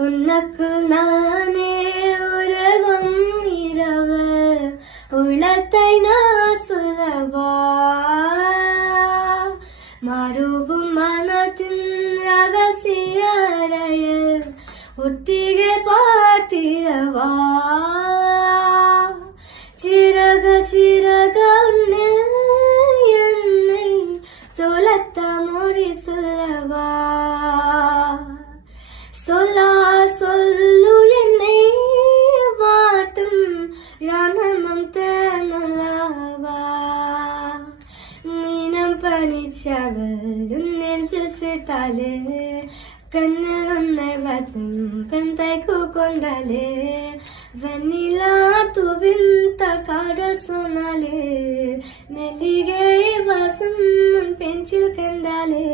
உனக்குள் நானே உலகம் இரவு உள்ளத்தை நான் சொல்லவா மறுவும் மனத்தின் ரகசிய அறையில் ஒத்திகை பார்த்திரவா சிறக சிறக என்னை தொலைத்த மொழி சொல்லவா சொல்லா சொல்லு என்னை வாட்டும் ரணமம் தேனலவா மீனம் பனிச்சவள் நெஞ்சில் சுட்டாலே கண்ணில் உன்னை வச்சும் பெண்தை கொண்டாலே வெண்ணிலா துவிந்த காடல் சொன்னாலே மெல்லிகை வாசம் பெஞ்சில் கண்டாலே